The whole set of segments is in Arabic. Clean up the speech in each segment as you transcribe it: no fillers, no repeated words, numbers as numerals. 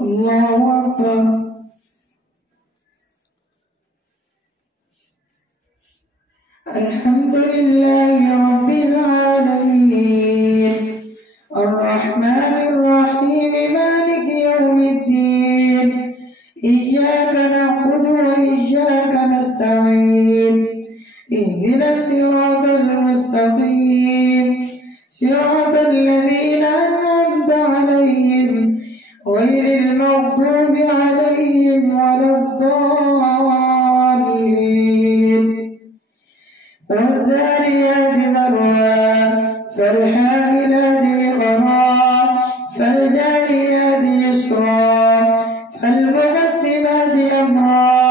الله أكبر. الحمد لله رب العالمين الرحمن الرحيم مالك يوم الدين إياك نعبد وإياك نستعين اهدنا الصراط المستقيم صراط الذين أنعمت عليهم غير المغضوب عليهم ولا الضالين. والذاريات ذروا فالحاملات وقرا فالجاريات يسرا فالمحسنات أمرا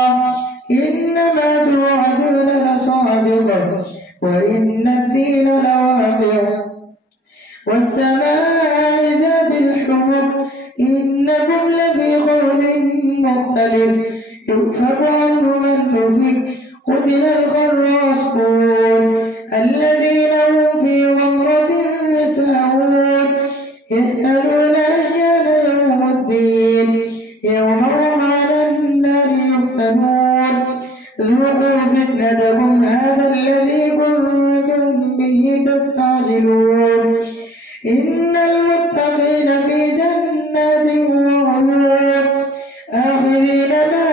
إنما توعدون لصادق وإن الدين لواقع والسماء ذات الحبك إنكم لفي قول مختلف يؤفك عنه من أفك قتل الخراصون الذين هم في غمرة ساهون يسألون أيان يوم الدين يوم هم على النار يفتنون ذوقوا فتنتكم هذا الذي كنتم به تستعجلون إن المتقين في جنات وعيون آخذين ما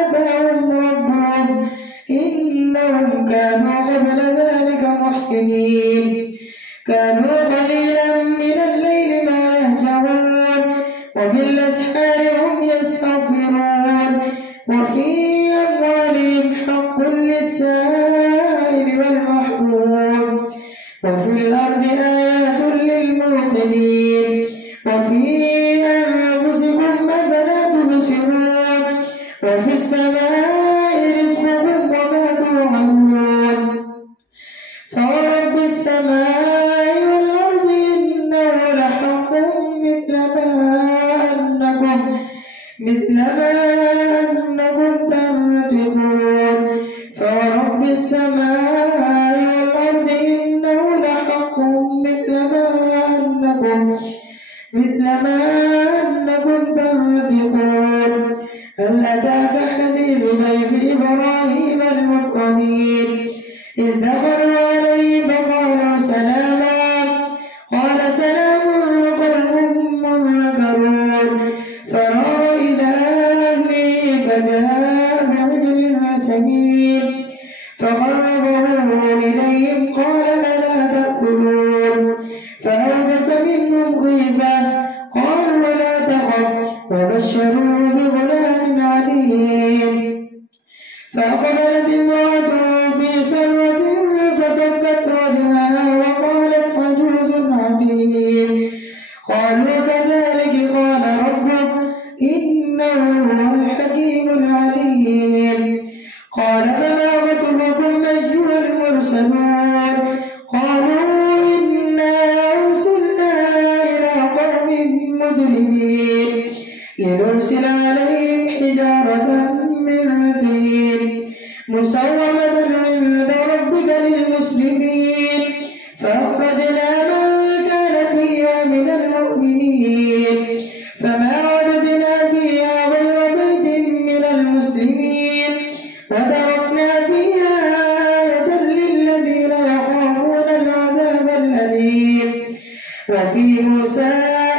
آتاهم ربهم إنهم كانوا قبل ذلك محسنين كانوا قليلا من الليل ما يهجعون وبالأسحار هم يستغفرون وفي أموالهم حق للسائل والمحروم وفي الأرض آيات للموقنين وفي أنفسكم أفلا تبصرون وفي السماء رزقكم وما توعدون فورب السماء والأرض إنه لحق مثل ما أنكم تنطقون فورب السماء والأرض إنه لحق مثل ما أنكم تنطقون هل أتاك حديث ضيف إبراهيم المكرمين إذ دخلوا عليه فقالوا سلاما قال سلام قوم منكرون فراغ إلى أهله فجاء بعجل سمين فقربه إليهم قال ألا تأكلون فأوجس منهم خيفة قالوا لا تخف وبشروه بغلام عليم فأقبلت امرأته في صرة فصكت وجهها وقالت عجوز عقيم قالوا كذلك قال ربك إنه هو الحكيم العليم قال فما خطبكم أيها المرسلون قالوا إنا أرسلنا إلى قوم مجرمين لنرسل عليهم حجارة من طين مسومة عند ربك للمسلمين فأخرجنا من كان فيها من المؤمنين فما وجدنا فيها غير بيت من المسلمين وتركنا فيها آية للذين يخافون العذاب الأليم وفي موسى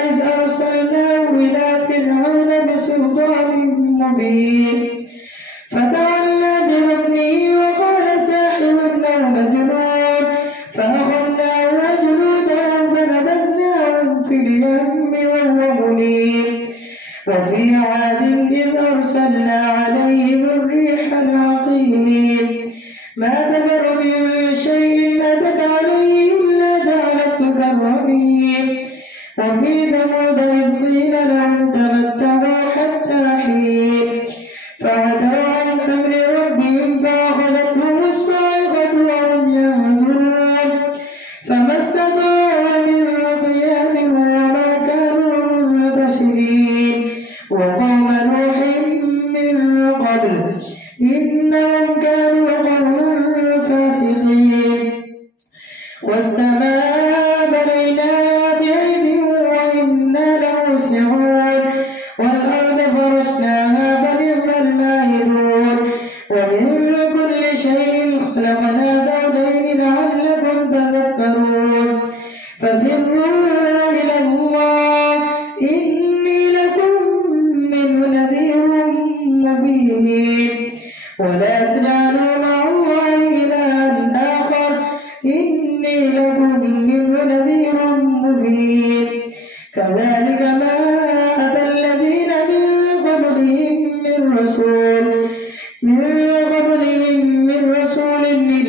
إذ أرسلناه إلى فرعون بسلطان مبين فتولى بركنه وقال ساحر أو مجنون فأخذناه وجنوده فنبذناهم في اليم وهو مليم وفي عاد إذ أرسلنا عليهم الريح العقيم ما تذر من شيء أتت عليه إلا جعلته كالرميم وفي ثمود إذ قيل لهم تمتعوا حتى حين فعتوا عن أمر ربهم فأخذتهم الصاعقة وهم ينظرون فما استطاعوا من قيام وما كانوا منتصرين وقوم نوح من قبل إنهم كانوا قوما فاسقين والسماء بنيناها بأيد وإنا لموسعون كذلك ما أتى الذين من قبلهم من رسول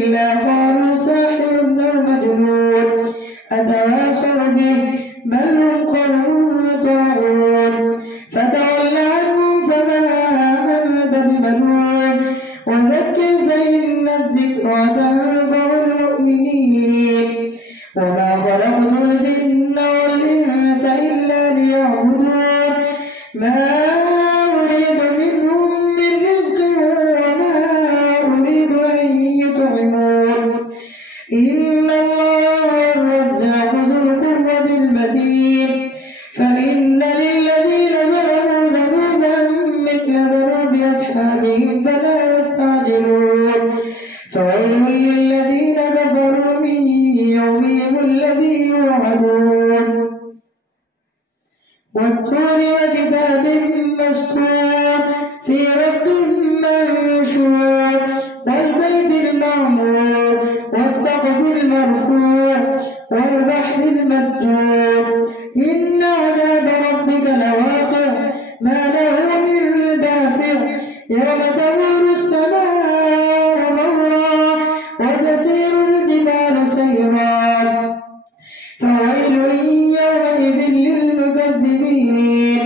إلا قالوا ساحر أو مجنون أتواصوا به بل هم قوم طاغون فتول عنهم فما أنت بملوم وذكر فإن الذكرى تنفع المؤمنين وما خلقت الجن والإنس إلا ليعبدون ما أريد منهم من رزق وما أريد أن يطعمون إن الله الرزاق ذو القوة المتين فإن للذين ظلموا ذنوبا مثل ذنوب أصحابهم فلا يستعجلون فويل للذين كفروا من يومهم الذي يوعدون والطور وكتاب مسطور في رق منشور والبيت المعمور والسقف المرفوع والبحر المسجور إن عذاب ربك لواقع ما له من دافع يوم تمور السماء مورا وتسير الجبال سيرا فويل يومئذ للمكذبين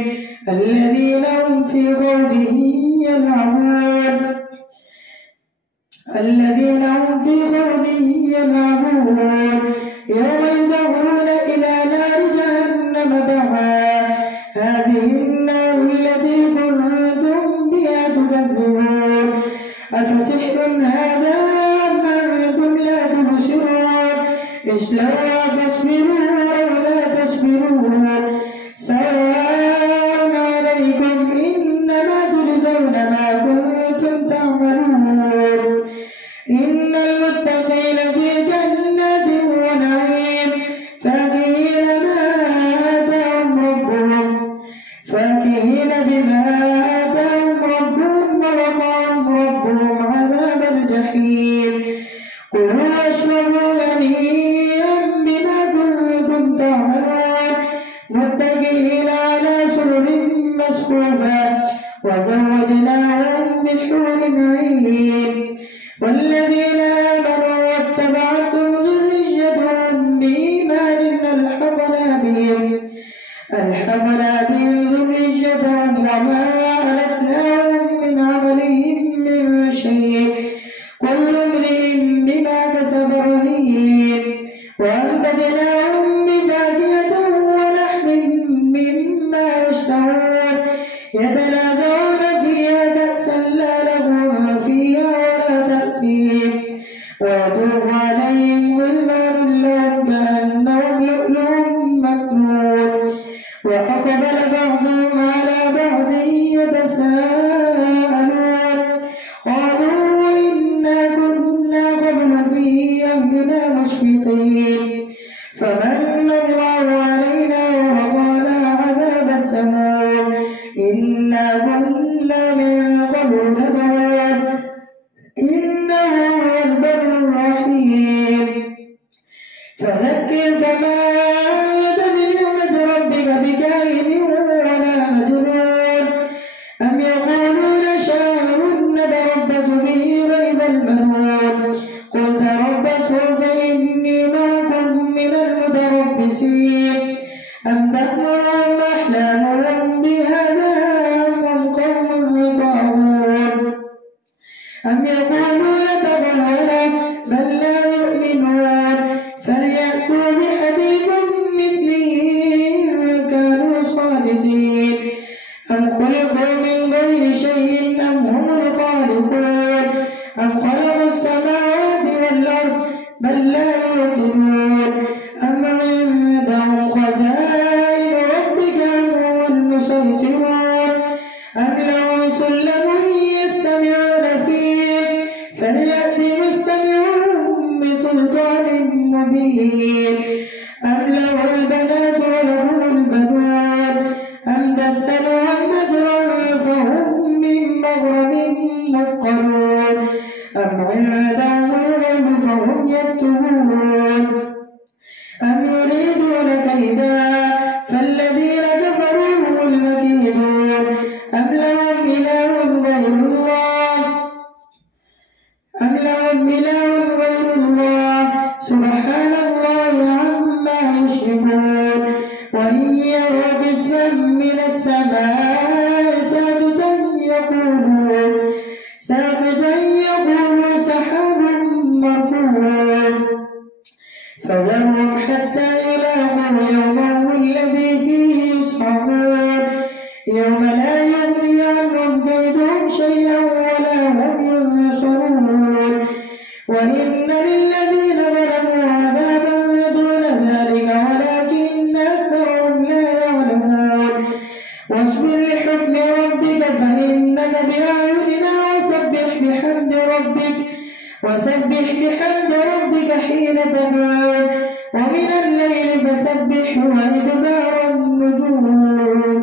الذين هم في خوضهم يلعبون يوم يدعون إلى نار جهنم دعا هذه النار التي كنتم بها تكذبون أفسحر هذا أم أنتم لا تبصرون اصلوها فاصبروا أو لا تصبرون سواء عليكم إنما تجزون ما كنتم تعملون إن المتقين في جنات ونعيم فاكهين بما آتاهم ربهم ورقاهم ربهم عذاب الجحيم كلوا واشربوا هنيئا بما كنتم تعملون متكئين على سرر مصفوفة وزوجناهم بحور عين والذين آمنوا واتبعتهم ذريتهم بإيمان ألحقنا بهم ذريتهم وما ألتناهم من عملهم من شيء كل امرئ بما كسب رهين وأمددناهم بفاكهة ولحم مما يشتهون يتنازعون فيها كأسا لا لغو فيها ولا تأثيم ويطوف عليهم غلمان لهم كأنهم لؤلؤ مكنون وأقبل بعضهم على بعض يتساءلون قالوا إنا كنا قبل في أهلنا مشفقين فمن الله علينا ووقانا عذاب السموم إنا كنا من قبل ندعوه إنه هو البر الرحيم فذكر فما أنت بنعمة ربك بكاهن ولا مجنون أم يقولون شاعر نتربص به ريب المنون قل تربصوا فإني معكم من المتربصين أم تأمرهم أحلامهم بهذا أم هم قوم طاغون أم يقولون تقوله بل لا يؤمنون فليأتوا بحديث مثله إن كانوا صادقين أم خلقوا من غير شيء أم هم الخالقون أم خلقوا السماوات والأرض بل لا يوقنون أم عندهم خزائن ربك أم هم المسيطرون أم لهم سلم يستمعون فيه كسفا من السماء ساقطا يقول سحاب مركون فذرهم حتى يلاقوا يومهم الذي فيه يصعقون يوم لا يغني عنهم كيدهم شيئا ولا هم ينصرون وإن للذين ظلموا عذابا دون ذلك ولكن أكثرهم لا يعلمون واصبر لحكم ربك فإنك بأعيننا وسبح بحمد ربك حين تقوم ومن الليل فسبح وإدبار النجوم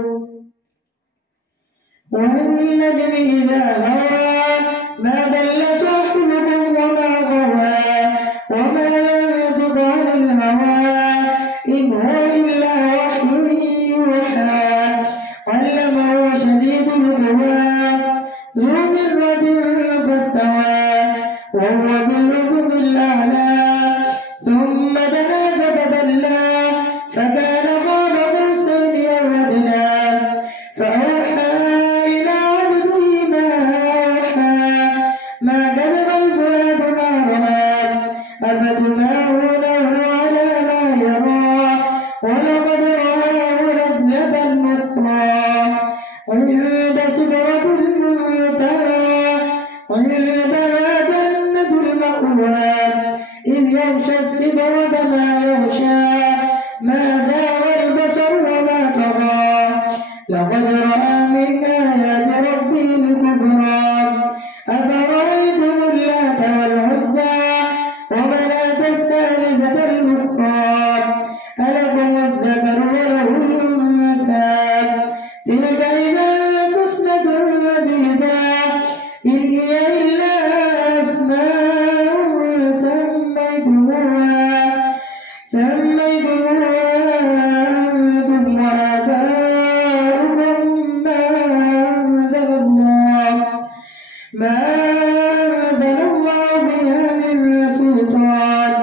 والنجم إذا هوى ما ضل صاحبكم وما غوى وما ينطق عن الهوى إن هو إلا وحي يوحى علمه شديد القوى ذو مرة فاستوى وهو بالأفق الأعلى ثم دنا فتدلى فكان قاب قوسين أو أدنى فأوحى إلى عبده ما أوحى ما كذب الفؤاد ما رأى أفتمارونه على ما يرى ولقد رآه نزلة أخرى عند سدرة المنتهى عندها جنة المأوى إذ يغشى السدرة ما يغشى ما زاغ البصر وما طغى لقد رأى من آيات ربه الكبرى أفرأيتم اللات والعزى ومناة الثالثة الأخرى ألكم الذكر وله الأنثى تلك إذا قسمة ضيزى إن هي إلا أسماء سميتموها أنتم وآباؤكم ما أنزل الله بها من سلطان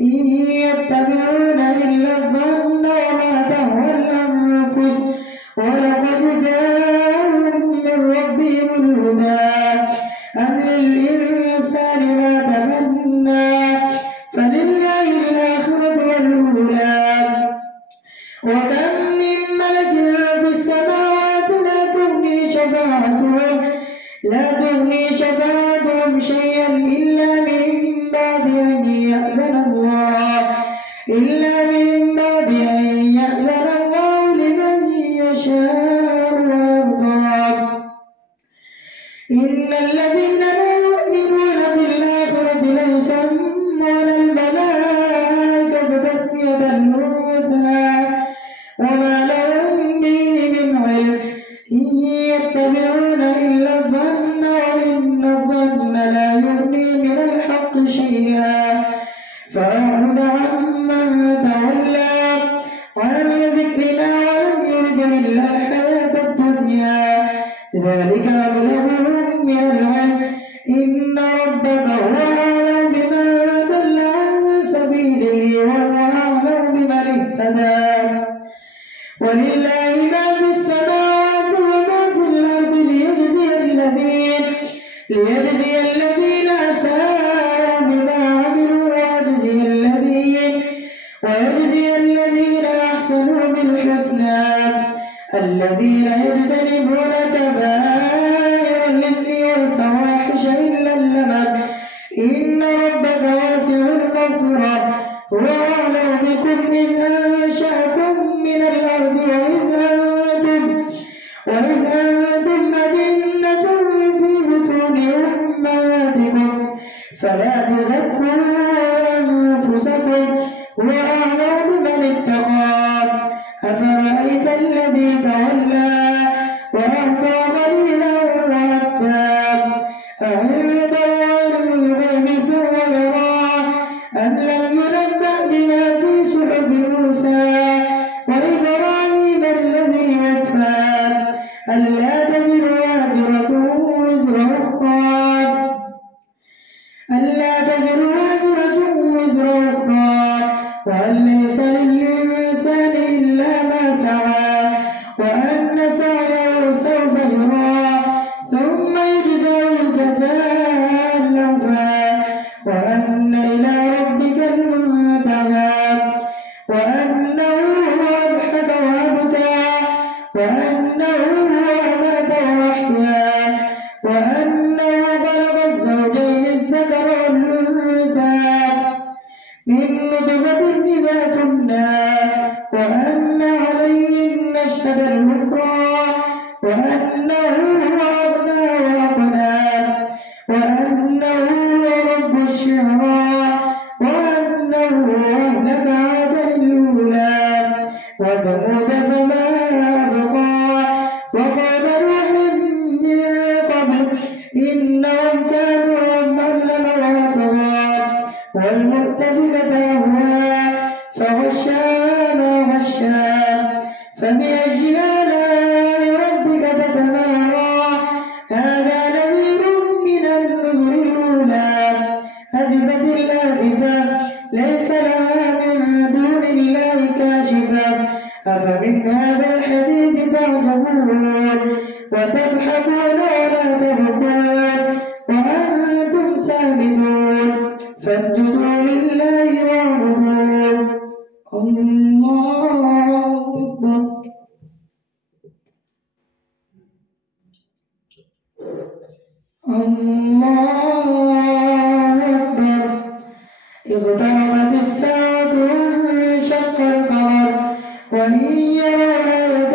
إن يتبعون إلا الظن وما تهوى الأنفس ولقد جاءهم من ربهم الهدى أم للإنسان ما تمنى فلله الآخرة والأولى وكم من ملك في السماوات لا تغني شفاعتهم شيئا إلا من بعد أن يأذن الله لمن يشاء ويرضى إن الذين لا يؤمنون بالآخرة ليسمون الملائكة تسمية الأنثى وما لهم به من علم إن يتبعون إلا الظن وإن الظن لا يغني من الحق شيئا فأعرض عمن تولى عن ذكرنا ولم يرد إلا الحياة الدنيا ذلك مبلغهم من العلم إن ربك هو أعلم بمن ضل عن سبيله وهو أعلم بمن اهتدى ولله ما في السماوات وما في الأرض ليجزي الذين أساءوا بما عملوا ويجزي الذين أحسنوا بالحسنى الذين يجتنبون كبائر الإثم والفواحش إلا اللمم إن ربك واسع المغفرة هو أعلم بكم إذ أنشأكم من الأرض وإذ أنتم أجنة في بطون أمهاتكم فلا تزكوا أنفسكم هو أعلم بمن اتقى أفرأيت الذي تولى وأعطى قليلا وأكدى أعنده علم الغيب فهو يرى أم لم ينبأ بما في صحف موسى وإبراهيم الذي وفى ألا تزر وازرة وزر أخرى وأن ليس للإنسان إلا ما سعى وأن سعيه سوف يرى ثم يجزاه الجزاء الأوفى وأن إلى ربك المنتهى وأنه هو أضحك وأبكى وأنه هو أمات وأحيا وأنه خلق الزوجين الذكر والأنثى من نطفة إذا تمنى وأن عليه النشأة الأخرى وأنه هو أغنى وأقنى وأنه هو رب الشعرى وأنه أهلك عادا الأولى وثمود فما أبقى وقوم نوح من قبل إنهم كانوا أظلم وأطغى والمؤتفكة أهوى فغشاها ما غشا فبأي آلاء ربك تتمارى هذا نذير من النذر الأولى أزفت الآزفة ليس لها من دون الله كاشفة أفمن هذا الحديث تعجبون وتضحكون ولا تبكون وأنتم سامدون فاسجدوا لله واعبدوا الله أكبر الله أكبر اقتربت الساعة وانشق القمر وإن يروا آية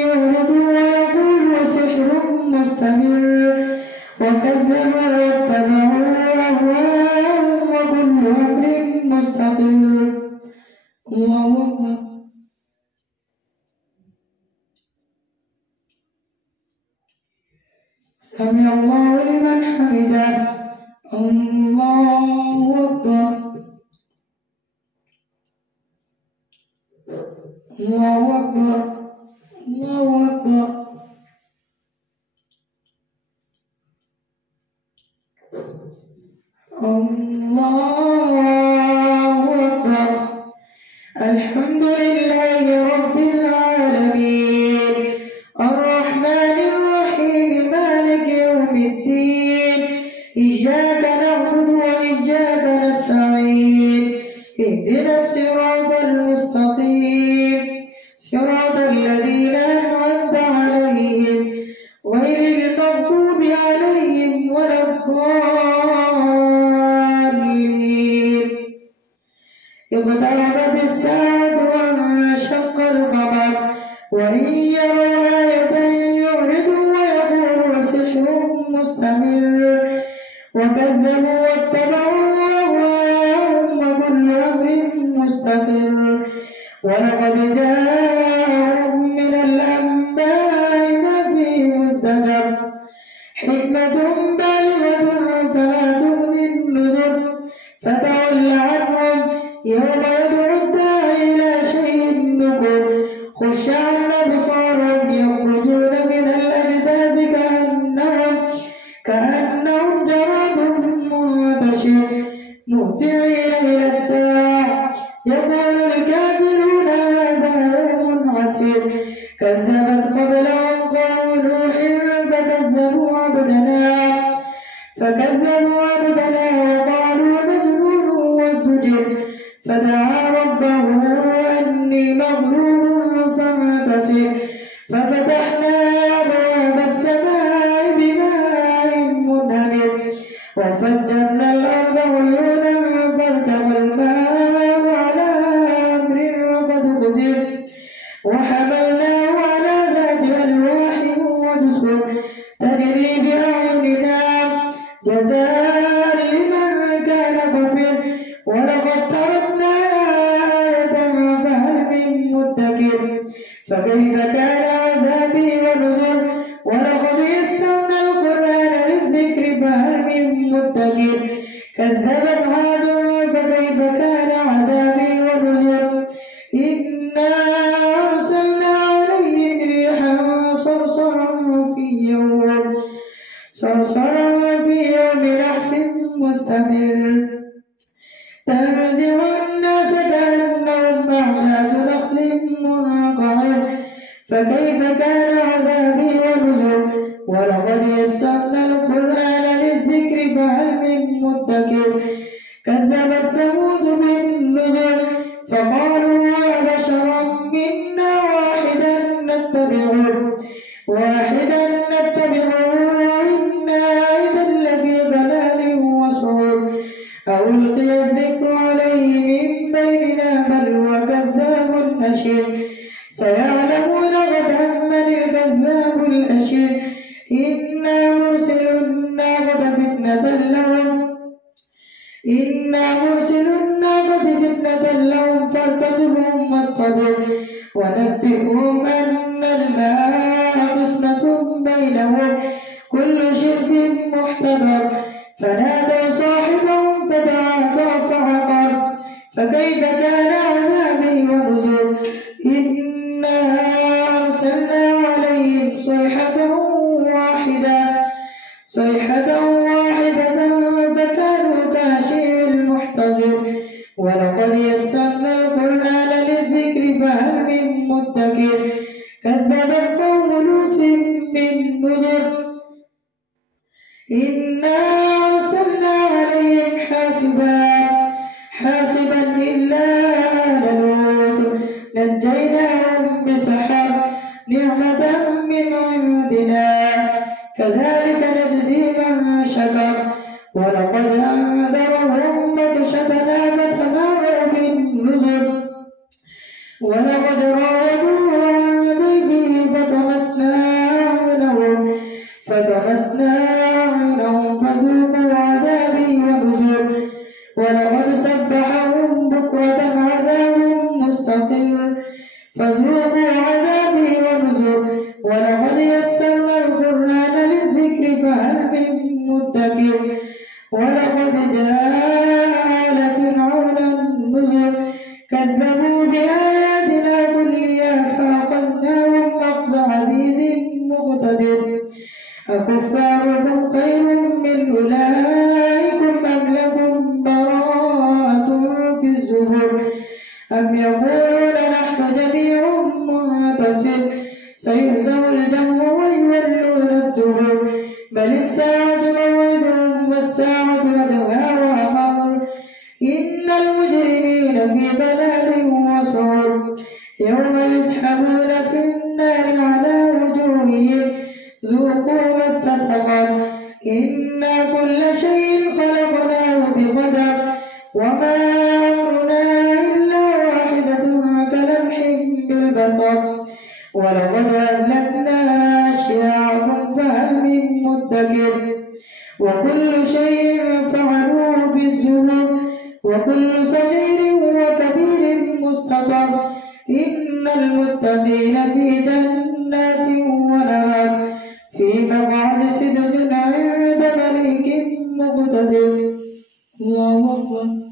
يعرضوا ويقولوا سحر مستمر وكذبوا واتبعوا أهواءهم وكل أمر مستقر الله أكبر سمع الله لمن حمده الله أكبر الله أكبر الله أكبر الله أكبر الحمد لله رب العالمين الرحمن الرحيم مالك يوم الدين إياك نعبد وإياك نستعين اهدنا الصراط المستقيم صراط الذين أنعمت عليهم غير المغضوب عليهم ولا الضالين اقتربت الساعة وانشق القمر وإن يروا آية يعرضوا ويقولوا سحر مستمر وكذبوا واتبعوا أهواءهم وكل أمر مستقر ولقد جاءهم من الأنباء ما فيه مزدجر حكمة بالغة فما تغني النذر فتول عنهم يوم يدعو الداعي إلى شيء نكر خش عن أبصارهم يخرجون من الأجداث كأنهم جراد منتشر مهطعين إلى الداع يقول الكافرون هذا يوم عسير كذبت قبلهم قوم نوح فكذبوا عبدنا وقالوا مجنون وازدجر فدعا ربه أني مغلوب فانتصر ففتحنا أبواب السماء بماء منهمر وفجرنا الأرض عيونا فالتقى الماء على أمر قد قدر وحملناه على ذات ألواح ودسر تجري بأعيننا جزاء لمن كان كفر ولقد تركنا آية فهل من مدكر فكيف كان عذابي ونذر ولقد يسرنا القرآن للذكر فهل من مدكر كذبت عاد فكيف كان عذابي ونذر إنا أرسلنا عليهم ريحا صرصرا في يوم نحس مستمر تنزع الناس كأنهم أعجاز نخل منقعر فكيف فكيف كان عذابي ونذر ولقد يسرنا القرآن للذكر فهل من مدكر كذبت ثمود بالنذر فقالوا أبشرا منا واحدا نتبعه إنا إذا لفي ضلال وسعر أو ألقي الذكر عليه من بيننا بل هو كذاب أشر سيعلمون غدا من الكذاب الأشر إنا مرسل الناقة فتنة لهم فارتقبهم واصطبر ونبئهم أن الماء قسمة بينهم كل شرب محتضر فنادوا صاحبهم فتعاطى فعقر فكيف كان عذابي ونذر إنا أرسلنا عليهم صيحة واحدة فكانوا كهشيم المحتضر ولقد يسرنا القرآن للذكر فهل من مدكر كذبت قوم لوط بالنذر إنا أرسلنا عليهم حاسبا إلا آل لوط نجيناهم بسحر نعمة من عندنا كذلك نجزي من شكر ولقد أنذرهم بطشتنا فتماروا بالنذر ولقد راودوه عن ضيفه فطمسنا أعينهم فذوقوا عذابي ونذر ولقد سبحهم بكرة عذاب مستقر فذوقوا عذابي ونذر ولقد يسرنا القرآن للذكر فهل من مدكر ولقد جاء آل فرعون النذر كذبوا بآياتنا كلها فأخذناهم أخذ عزيز مقتدر أكفاركم خير من أولئكم أم لكم براءة في الزبر أم يقولون نحن جميع منتصر سيهزم الجمع ويولون الدبر بل الساعة موعدهم والساعة أدهى وأمر إن المجرمين في ضلال وسعر يوم يسحبون في النار على وجوههم ذوقوا مس سقر إنا كل شيء خلقناه بقدر وما أمرنا إلا واحدة كلمح بالبصر ولقد أهلكنا أشياعكم فهل من مدكر وكل شيء فعلوه في الزبر وكل صغير وكبير مستطر إن المتقين في جنات ونهر في مقعد صدق عند مليك مقتدر الله أكبر.